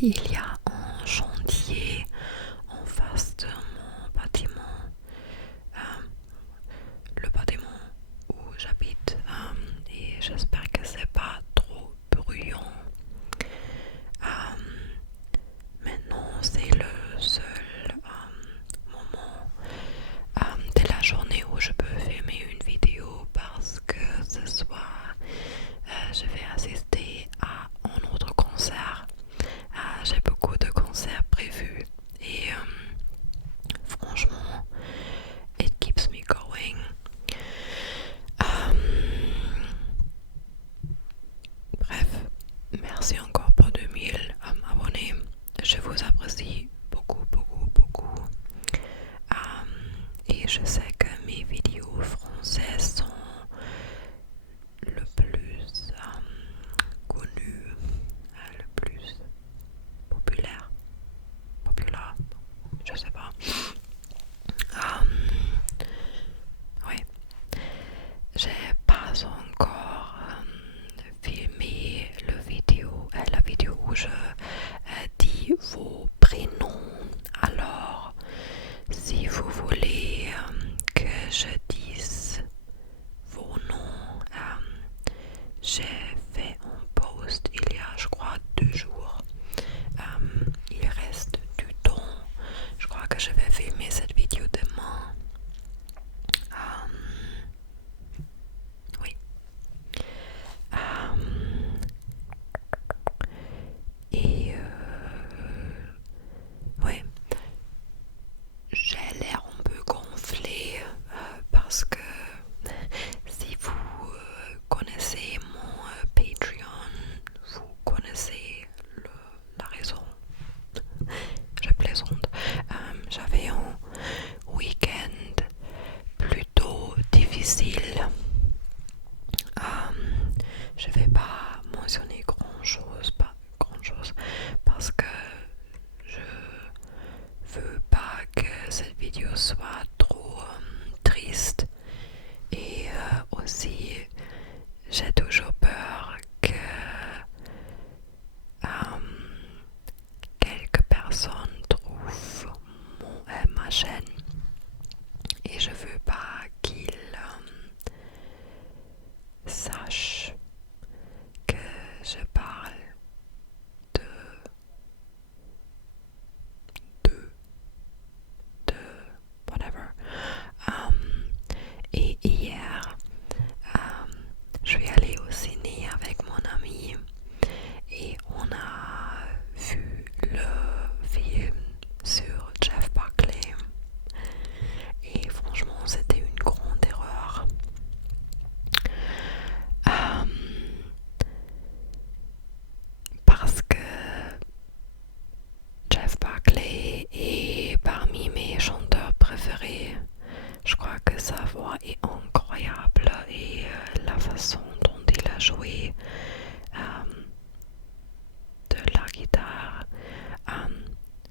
Ici, il y a un chantier en face de mon bâtiment, euh, le bâtiment où j'habite, et j'espère que c'est pas trop bruyant. Maintenant, c'est le seul moment de la journée où je peux filmer une vidéo parce que ce soir, je vais assister à un autre concert. J'ai beaucoup de concerts prévus et franchement, it keeps me going. Bref, merci encore pour 2000 abonnés. Je vous apprécie beaucoup, beaucoup, beaucoup. Et je sais que mes vidéos françaises sont le plus connues, le plus populaire, je sais pas. Oui, j'ai pas encore filmé la vidéo où je dis vos prénoms. Alors, si vous voulez que je dise vos noms, j'ai fait un post il y a, je crois, 2 jours. Il reste du temps. Je crois que je vais filmer cette vidéo demain. Oui. Et ouais, j'ai l'air un peu gonflé parce que si vous connaissez mon Patreon, vous connaissez la raison. Je plaisante. J'avais un week-end plutôt difficile. Je vais pas mentionner pas grand chose, parce que je veux pas que cette vidéo soit trop triste, et aussi j'ai toujours peur que quelques personnes trouvent ma chaîne, et je veux pas qu'ils sachent que je parle de de whatever. Et hier, je suis allée au ciné avec mon ami et on a vu le film sur Jeff Buckley. Et franchement, c'était une grande erreur. Parce que Jeff Buckley est parmi mes chanteurs préférés. Je crois que sa voix est incroyable, et la façon dont il a joué de la guitare,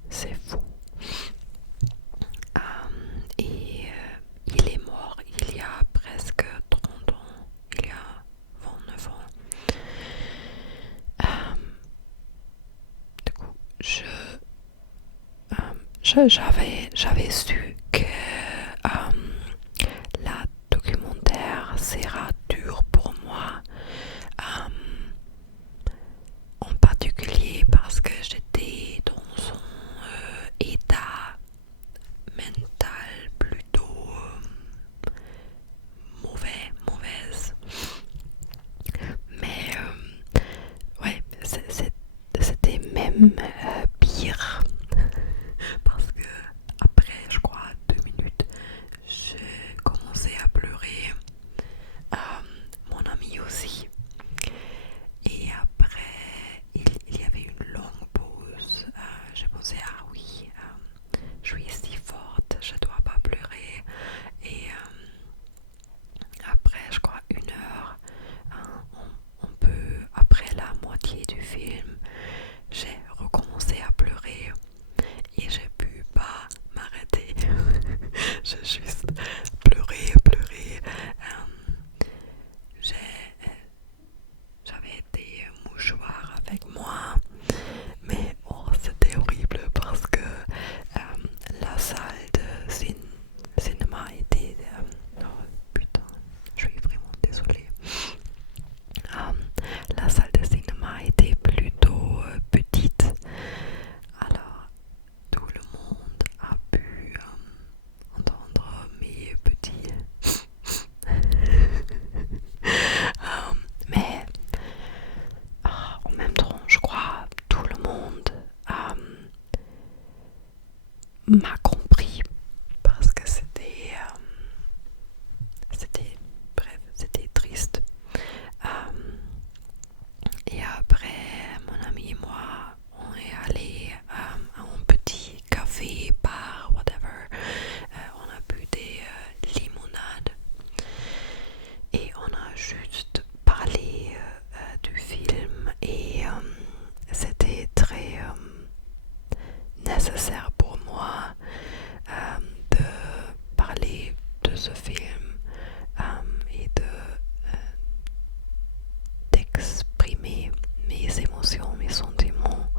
c'est fou. Et il est mort il y a presque 30 ans, il y a 29 ans. Du coup, j'avais su que la documentaire sera dur pour moi, en particulier parce que j'étais dans un état mental plutôt mauvaise. Mais ouais, c'était même pire. Parce que après, je crois, 2 minutes, j'ai commencé à pleurer. Mon ami aussi. Et après, il y avait une longue pause. J'ai pensé, ah oui, je suis si forte, je dois pas pleurer. Et après, je crois, 1 heure, on peut, après la moitié du film, j'ai recommencé m'a compris parce que c'était triste. Et après, mon ami et moi, on est allé à un petit café, bar, whatever. On a bu des limonades et on a juste parlé du film et c'était très nécessaire pour moi de parler de ce film et d'exprimer mes émotions, mes sentiments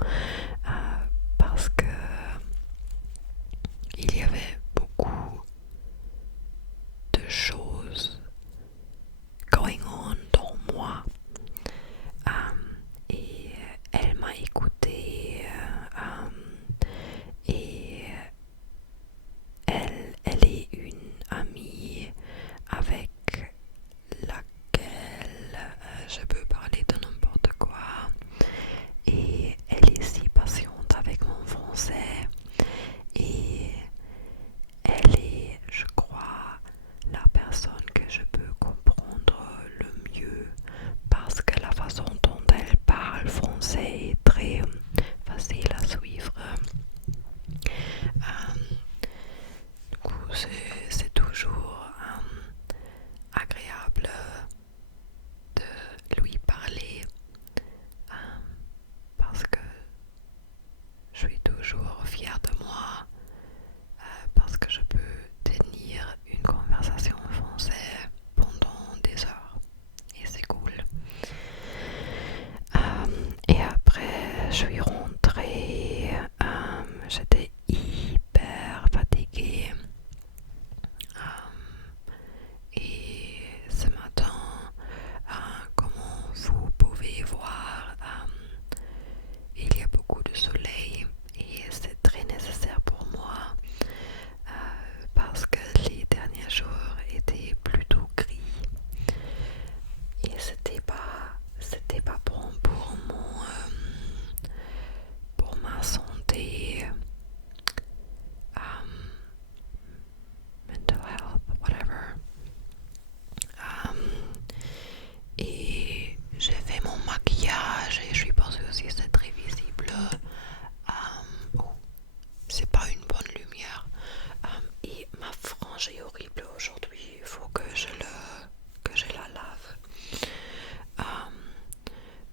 parce que il y avait beaucoup de choses going on dans moi et elle m'a écouté et elle est une amie avec laquelle je peux parler de n'importe quoi et elle est si patiente avec mon français et elle est, je crois, la personne que je peux comprendre le mieux parce que la façon dont elle parle français est très facile à suivre. Du coup, c'est toujours agréable de lui parler parce que je suis toujours fière de moi parce que je peux tenir une conversation en français pendant des heures et c'est cool. Et après, je suis rentrée, j'étais hyper fatiguée et ce matin, comme vous pouvez voir, il y a beaucoup de soleil et c'est très nécessaire pour moi parce que les derniers jours étaient plutôt gris et c'était pas bon pour ma santé, mental health, whatever. Et j'ai fait mon maquillage et je suis pensée aussi c'est très visible. C'est pas une bonne lumière. Et ma frange est horrible aujourd'hui. Il faut que je la lave.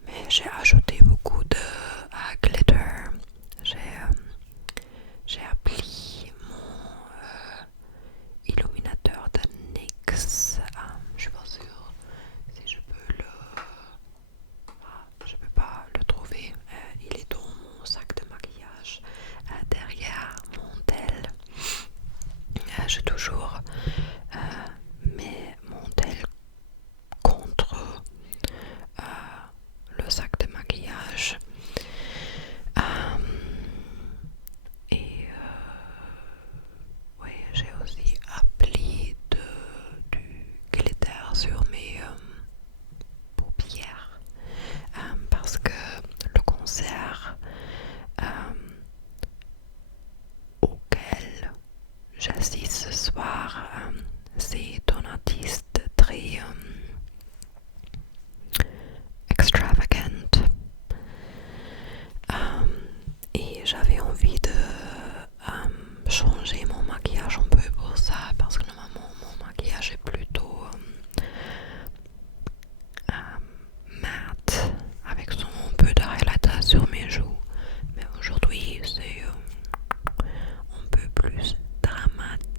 Mais j'ai ajouté beaucoup de glitter. J'ai appris mon illuminateur de NYX. Je suis pas sûre si je peux je peux pas le trouver. Il est dans mon sac de maquillage derrière mon tel. J'ai toujours mon tel contre le sac de maquillage. Et oui, j'ai aussi appris du glitter sur mes paupières parce que le concert auquel j'assiste ce soir, c'est un artiste très extravagant et j'avais envie de changer mon maquillage un peu pour ça parce que normalement mon maquillage est plutôt mat avec un peu de highlighter sur mes joues, mais aujourd'hui c'est un peu plus dramatique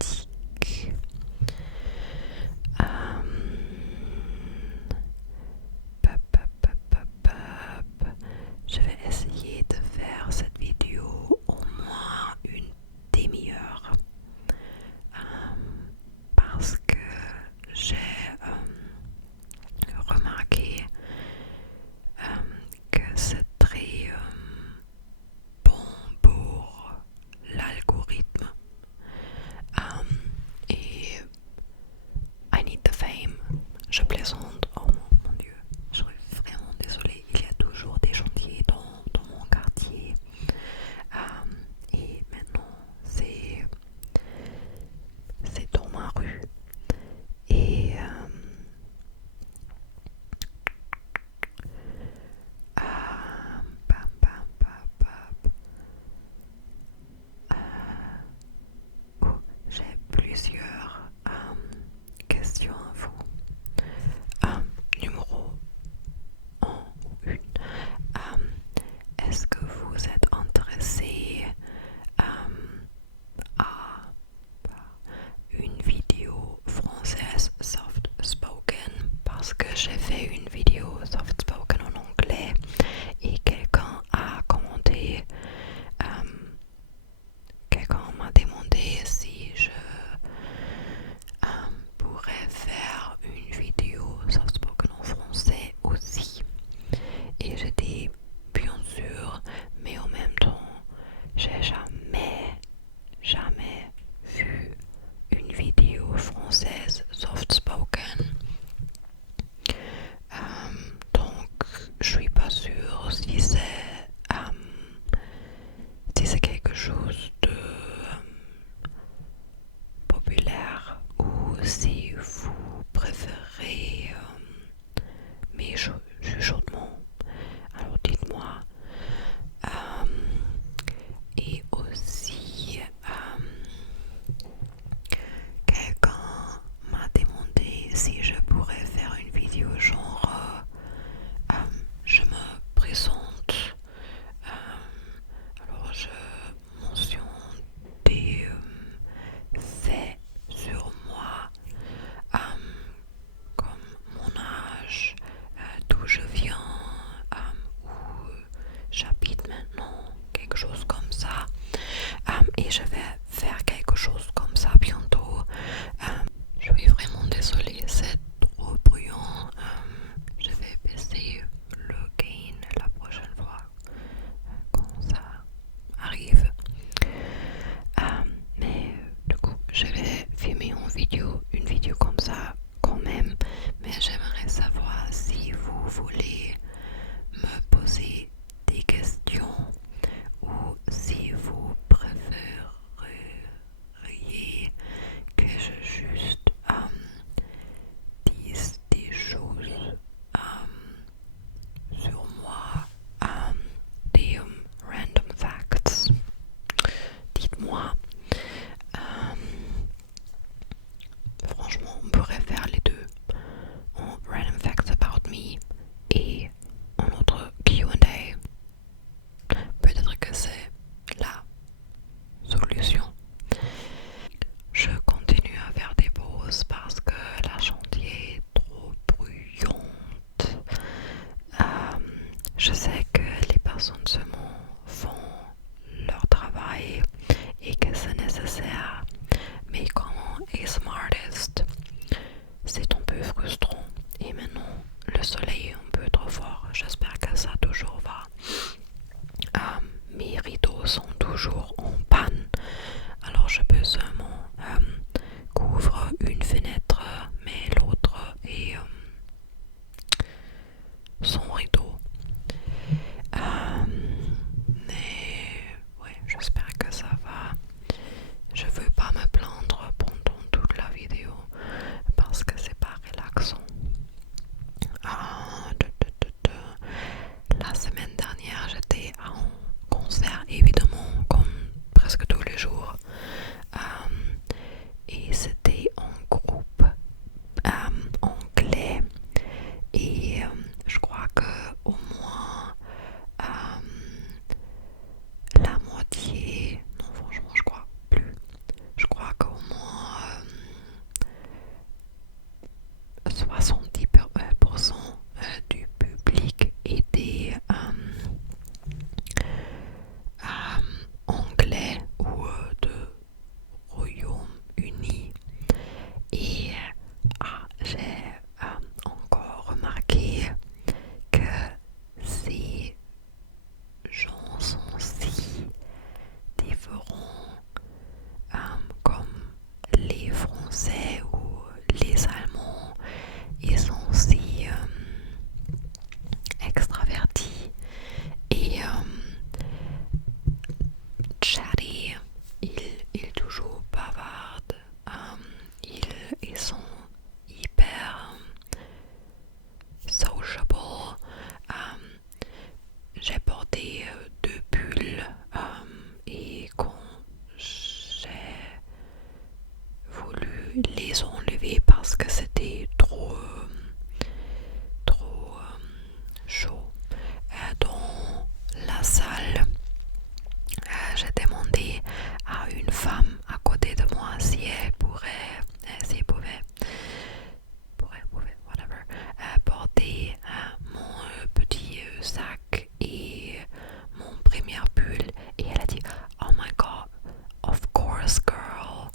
Mama's Girl.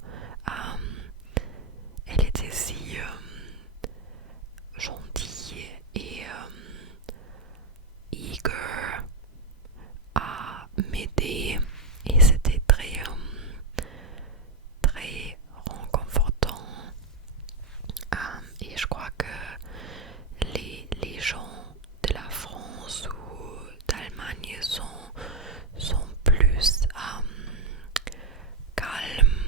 Elle était si gentille et eager à m'aider, et c'était très réconfortant. Et je crois que les gens de la France ou d'Allemagne sont plus calmes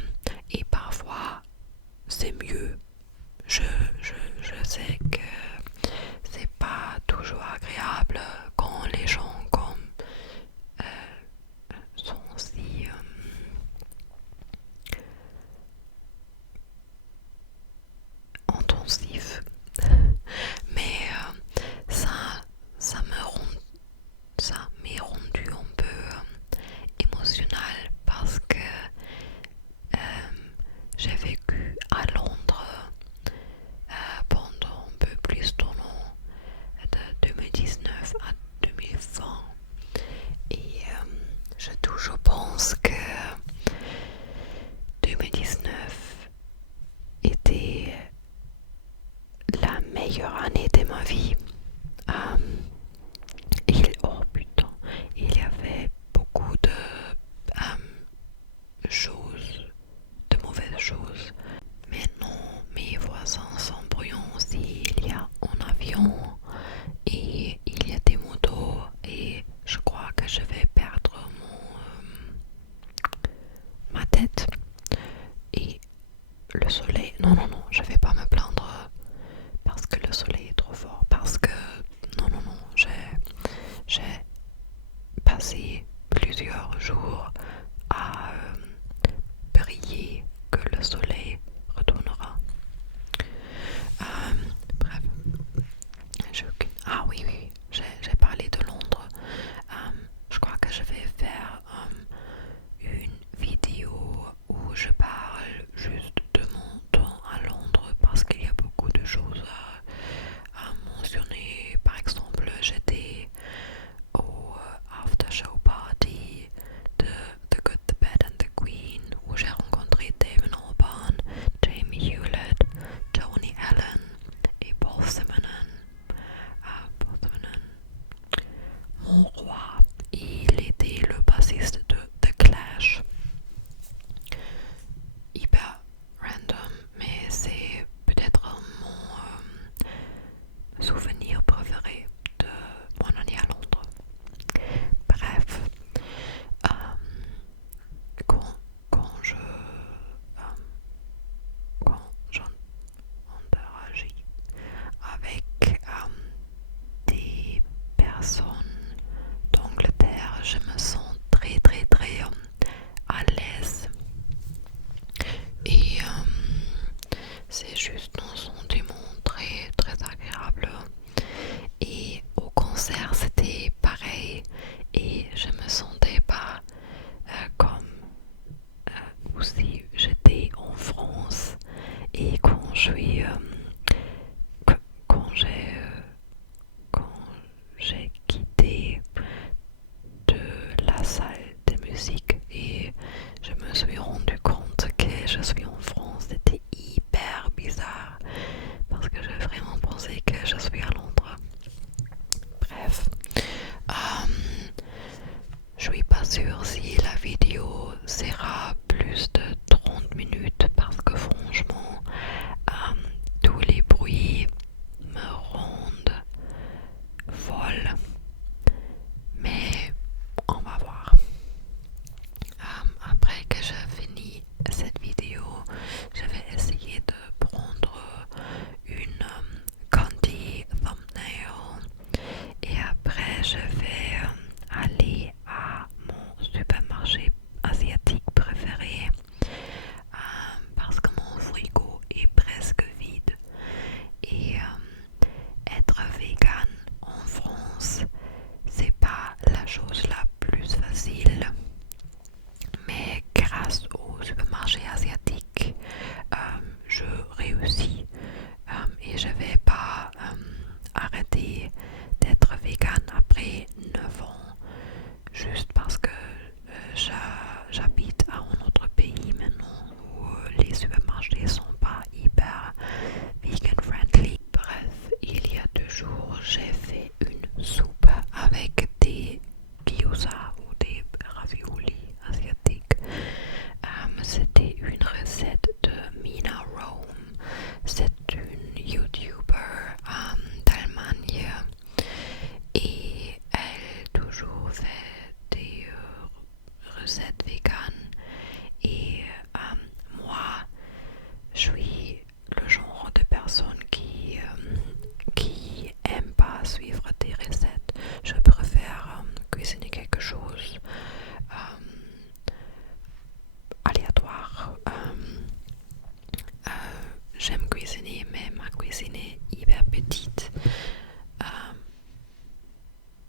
j'aime cuisiner, mais ma cuisine est hyper petite.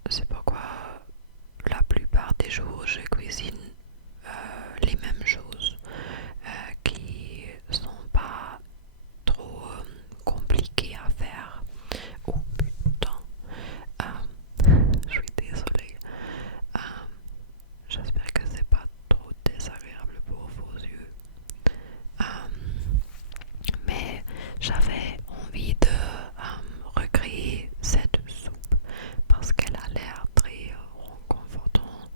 C'est pourquoi la plupart des jours je cuisine les mêmes choses qui sont pas trop compliquées à faire. Oh putain, je suis désolée. Euh, J'espère que c'est pas trop désagréable pour vos yeux. Mais j'avais envie de recréer cette soupe parce qu'elle a l'air très réconfortante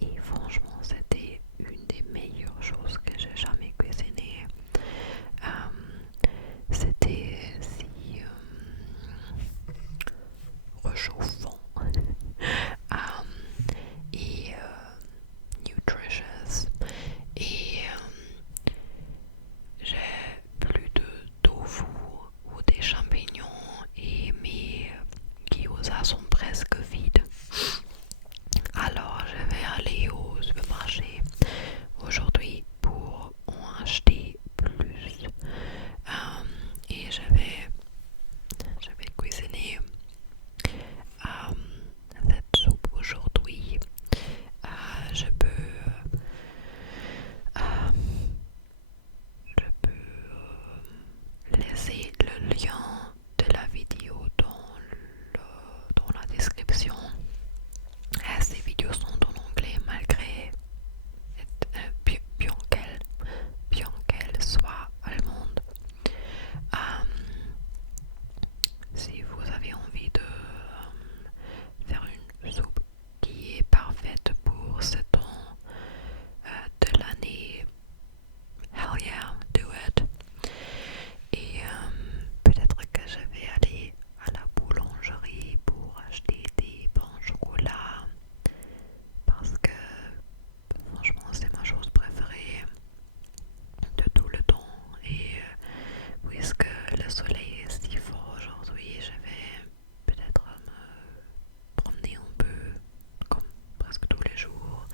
et franchement c'était une des meilleures choses que j'ai jamais cuisinées. C'était si réchauffant et nutritious et j'ai plus de tofu ou des champignons et mes gyoza sont presque vides. Alors je vais aller au supermarché aujourd'hui pour en acheter plus. Et je vais cuisiner cette soupe aujourd'hui. Je peux laisser le lien de la vidéo dans la description. Ces vidéos sont en anglais malgré bien qu'elle soit allemande. Si vous avez envie de faire une soupe qui est parfaite pour ce temps de l'année, hell yeah, do it. Et peut-être que je vais aller à la boulangerie pour acheter des pains au chocolat parce que franchement c'est ma chose préférée de tout le temps. Et puisque le soleil est si fort aujourd'hui, je vais peut-être me promener un peu comme presque tous les jours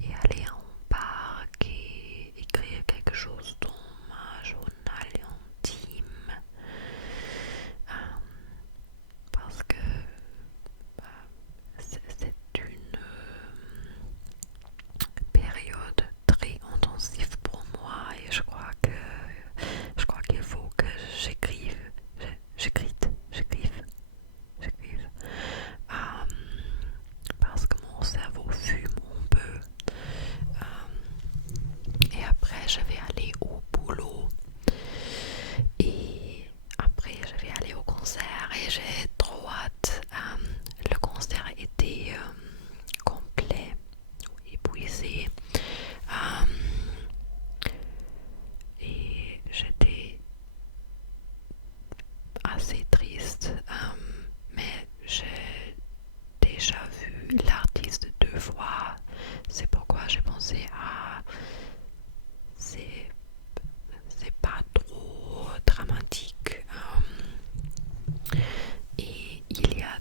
et aller en parc et écrire quelque chose dans ma journal intime parce que c'est une période très intensive pour moi et je crois qu'il faut que j'écrive parce que mon cerveau fume un peu. Et après je vais aller au boulot et après je vais aller au concert et j'ai trop hâte. Le concert était complet, épuisé et j'étais assez triste, mais j'ai déjà vu l'artiste 2 fois. C'est pourquoi j'ai pensé à c'est pas trop dramatique. Et il y a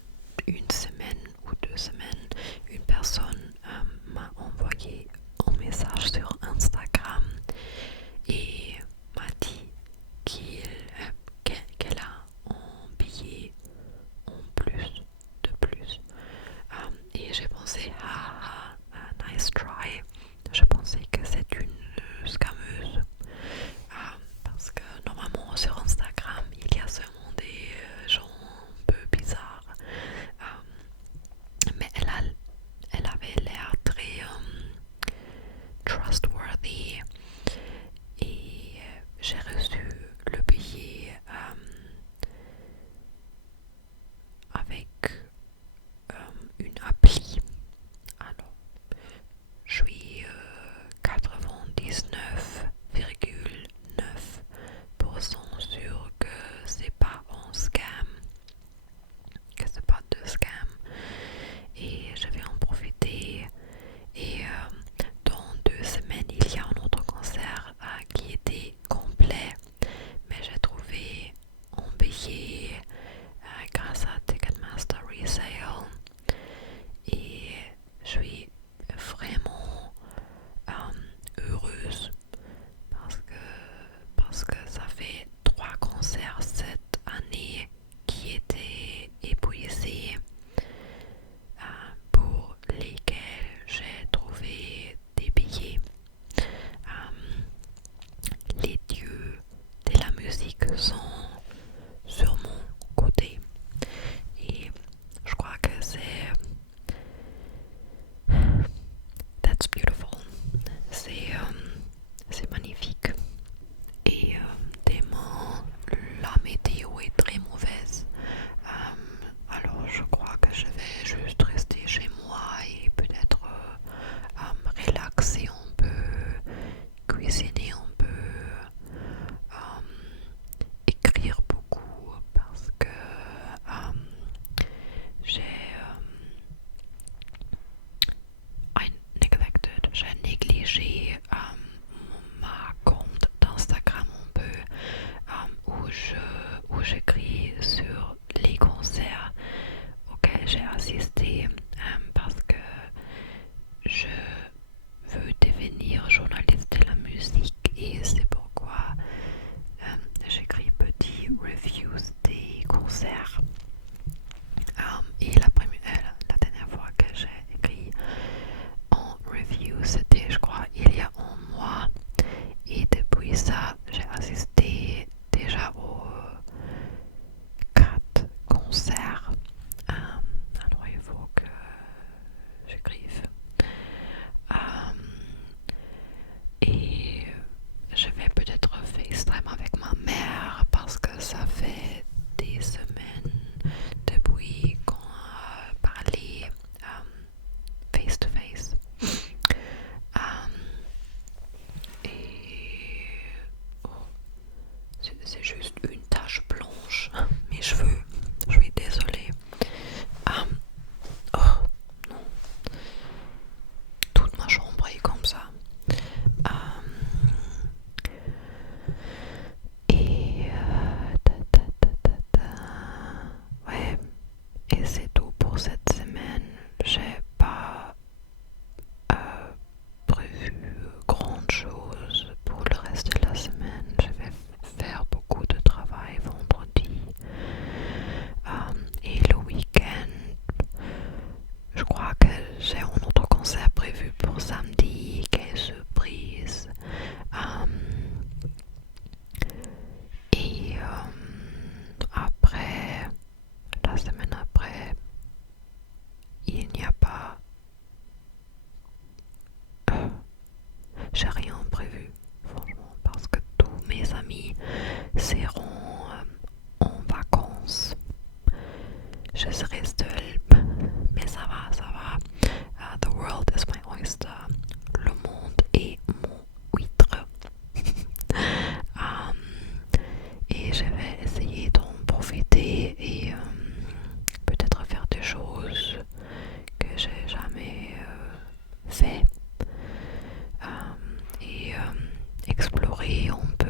une semaine ou 2 semaines, une personne m'a envoyé un message sur Instagram et m'a dit qu'elle a un billet en plus de plus. Et j'ai pensé, nice try. Je pensais que c'est une scammeuse. Parce que normalement sur Instagram, il y a seulement des gens un peu bizarres. Mais elle avait l'air très trustworthy. Et j'ai reçu le billet avec une appli. Alors, je suis 99,9% sûr que c'est pas un scam, que c'est pas de scam. Et je vais en profiter. Et dans 2 semaines, il y a un autre concert qui était complet, mais j'ai trouvé un billet grâce à Ticketmaster Resale et je suis vraiment heureuse cuisiner un peu, écrire beaucoup parce que j'ai j'ai négligé ma compte d'Instagram un peu où j'écris sur les concerts auxquels j'ai assisté parce que je veux devenir journaliste de la musique et c'est pourquoi j'écris petits reviews des concerts. Et la dernière fois que j'ai écrit en review, c'était je crois il y a un mois. Et depuis ça, j'ai assisté déjà aux 4 concerts. Alors il faut que j'écrive. Et je vais peut-être FaceTime avec ma mère parce que ça fait des semaines depuis qu'on a parlé face to face. Et oh, c'est juste une tache blanche, mes cheveux. Je suis désolée. Oh non, toute ma chambre est comme ça. Et ouais, et c'est tout pour cette semaine. J'ai pas prévu grande chose pour le reste de la semaine. Je vais faire beaucoup de travail vendredi. Et le week-end, je crois que j'ai un autre concert prévu pour samedi. Quelle surprise! Et après, la semaine après, il n'y a pas... j'ai rien prévu, franchement, parce que tous mes amis seront en vacances. Je serai seule, mais ça va, ça va. The world is my oyster. Le monde est mon huître. Et je vais essayer d'en profiter et peut-être faire des choses que j'ai jamais fait et explorer un peu